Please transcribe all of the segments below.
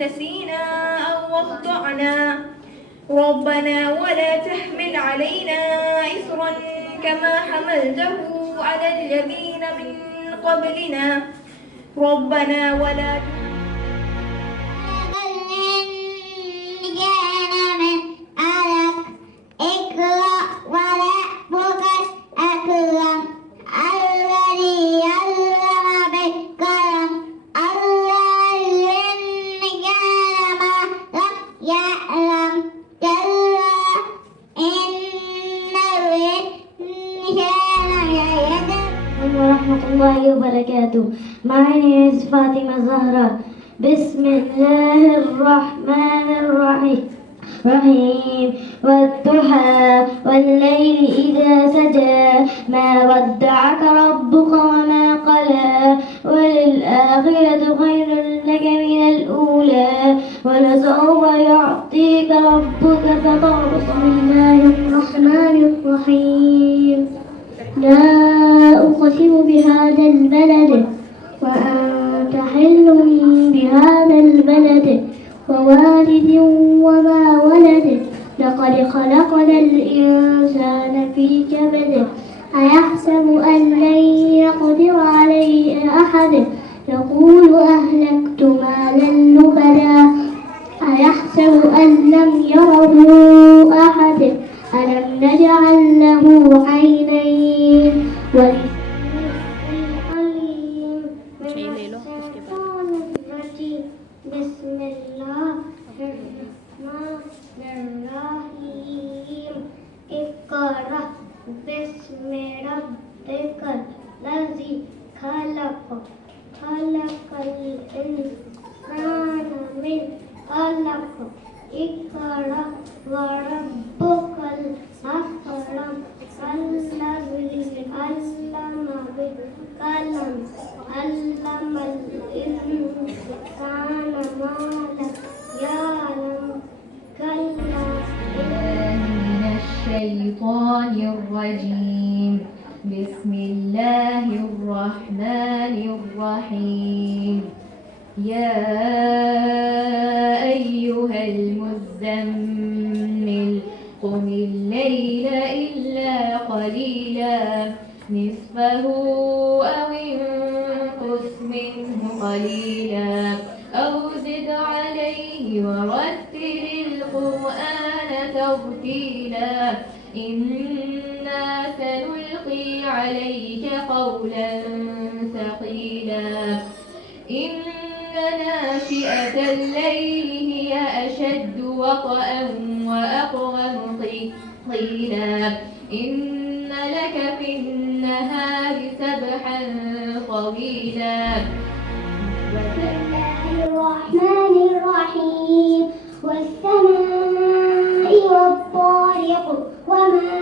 نسينا أو أخطأنا ربنا ولا تحمل علينا إصرا كما حملته على الذين من قبلنا ربنا ولا warahmatullahi wabarakatuh. My name is Fatima Zahra. Bismillahirrahmanirrahim. والضحى والليل إذا سجى ما ودعك ربك وما قلى وللآخرة خير لك من الأولى ولسوف يعطيك ربك فترضى. بسم الله الرحمن الرحيم. لا أقسم بهذا البلد وأنت حل بهذا البلد ووالد وما ولد لقد خلقنا الإنسان في كبد أيحسب أن لن يقدر عليه أحد يقول أهلكت مالا لبدا أيحسب أن لم يره أحد ألم نجعل له عينين بسم الله الرحمن الرحيم. اقرأ باسم ربك الذي خلق الإنسان من علق اقرأ وربك الأكرم الذي علم بالقلم علم الإنسان ما لم يعلم كلا من الشيطان الرجيم. بسم الله الرحمن الرحيم. يا أيها المزمل قم الليل إلا قليلا نصفه أو انقص منه قليلا أو زد عليه ورتل القرآن ترتيلا إنا سنلقي عليك قولا ثقيلا إن ناشئة الليل هي أشد وطئا وأقوم قيلا إن لك في النهار سبحا طويلا. بسم الله الرحمن الرحيم. والسماء والطارق وما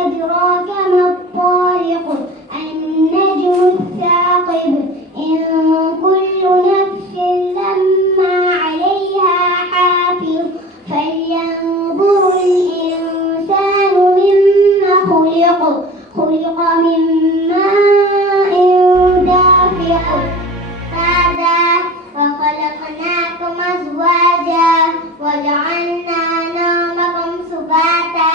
أدراك ما الطارق النجم الثاقب إن كل نفس لما عليها حافظ فلينظر الإنسان مما خلق من ماء دافق وخلقناكم أزواجا وجعلنا نومكم سباتا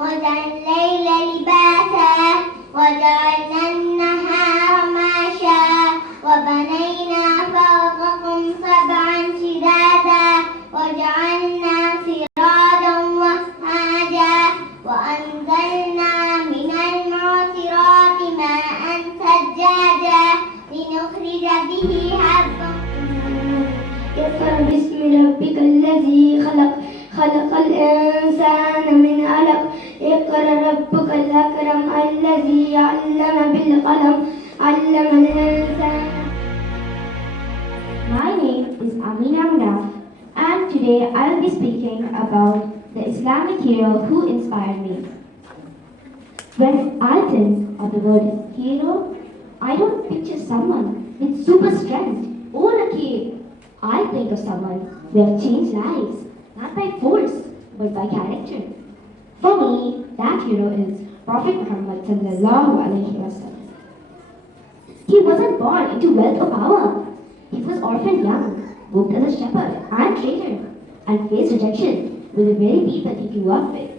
وجعلنا الليل لباسا وجعلنا النهار معاشا وبنينا فوقكم سبعا شدادا وجعلنا سراجا وهاجا وأنزلنا من المعصرات ماء ثجاجا لنخرج به حبا. اقرأ باسم ربك الذي خلق الإنسان من علق اقرأ ربك الأكرم الذي علم بالقلم علم الإنسان. My name is Amina Munaf and today I will be speaking about the Islamic hero who inspired me. When I think of the word hero, I don't picture someone with super strength or a cape. I think of someone who have changed lives, not by force, but by character. For me, that hero is Prophet Muhammad sallallahu alaihi wasallam. He wasn't born into wealth or power. He was orphaned young, worked as a shepherd and trader, and faced rejection with the very people he grew up with.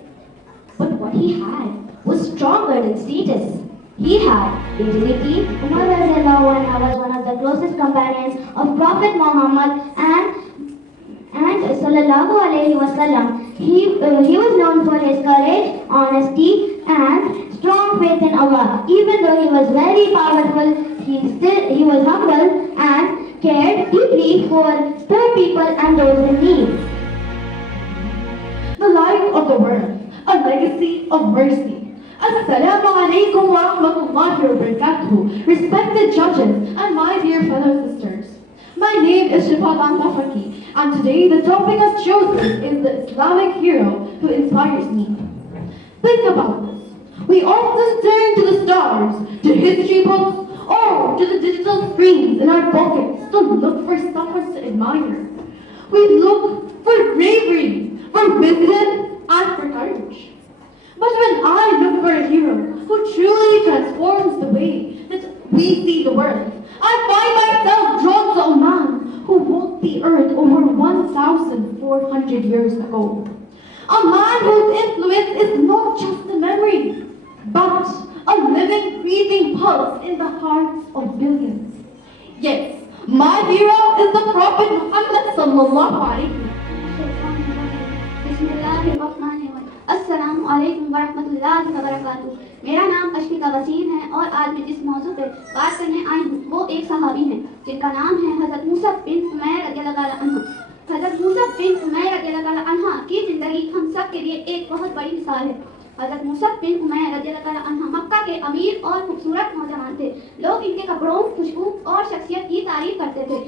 But what he had was stronger than status. He had integrity. Umar radiallahu anhu was one of the closest companions of Prophet Muhammad and sallallahu alaihi wasallam. He was known for his courage, honesty, and strong faith in Allah. Even though he was very powerful, he was humble and cared deeply for poor people and those in need. The light of the world, a legacy of mercy. Assalamu alaikum wa rahmatullahi wa barakatuh. Respected judges and my dear fellow sisters. My name is Shifat Antafaki, and today the topic I've chosen is the Islamic hero who inspires me. Think about this. We often turn to the stars, to history books, or to the digital screens in our pockets to look for someone to admire. We look for bravery, for wisdom, and for courage. But when I look for a hero who truly transforms the way that we see the world, I find myself drawn to a man who walked the earth over 1,400 years ago. A man whose influence is not just a memory, but a living, breathing pulse in the hearts of billions. Yes, my hero is the Prophet Muhammad sallallahu alaihi wasallam. अस्सलामु अलैकुम वरहमतुल्लाहि वबरकातुहू। मेरा नाम अशफिका वसीम है और आज मैं जिस मौजू पर बात करने आई हूँ वो एक सहाबी हैं जिनका नाम है हज़रत मूसा बिन उमैर रज़ियल्लाहु अन्हु। हज़रत मूसा बिन उमैर रज़ियल्लाहु अन्हु की ज़िंदगी हम सब के लिए एक बहुत बड़ी मिसाल है। हज़रत मूसा बिन उमैर रज़ियल्लाहु अन्हु मक्का के अमीर और खूबसूरत नौजवान थे। लोग इनके कपड़ों, खुशबू और शख्सियत की तारीफ करते थे,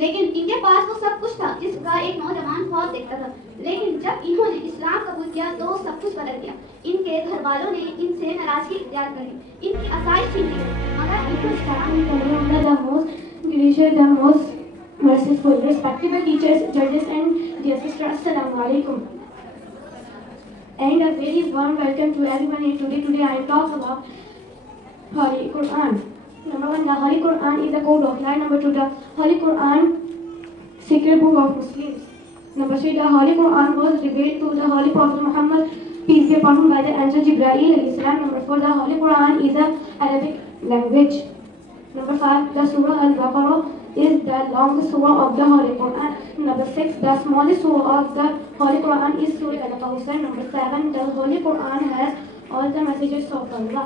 लेकिन इनके पास वो सब कुछ था जिसका एक नौजवान ख्वाब देखता था। लेकिन जब इन्होंने इस्लाम कबूल किया तो सब कुछ बदल गया। इनके घर वालों ने इनसे नाराजगी इख्तियार कर ली, इनकी आसाइश छीन ली, मगर The most gracious, the most merciful, respectable teachers, judges, and dear sisters, Assalamu alaikum. And a very warm welcome to everyone here today. Today I will talk about Holy Quran. Number one, the Holy Quran is the code of life. Number two, the Holy Quran, sacred book of Muslims. Number three, the Holy Quran was revealed to the Holy Prophet Muhammad, peace be upon him, by the angel Jibreel alayhi salam. Number four, the Holy Quran is the Arabic language. Number five, the Surah Al-Baqarah is the longest surah of the Holy Quran. Number six, the smallest surah of the Holy Quran is Surah Al-Kawthar. Number seven, the Holy Quran has all the messages of Allah.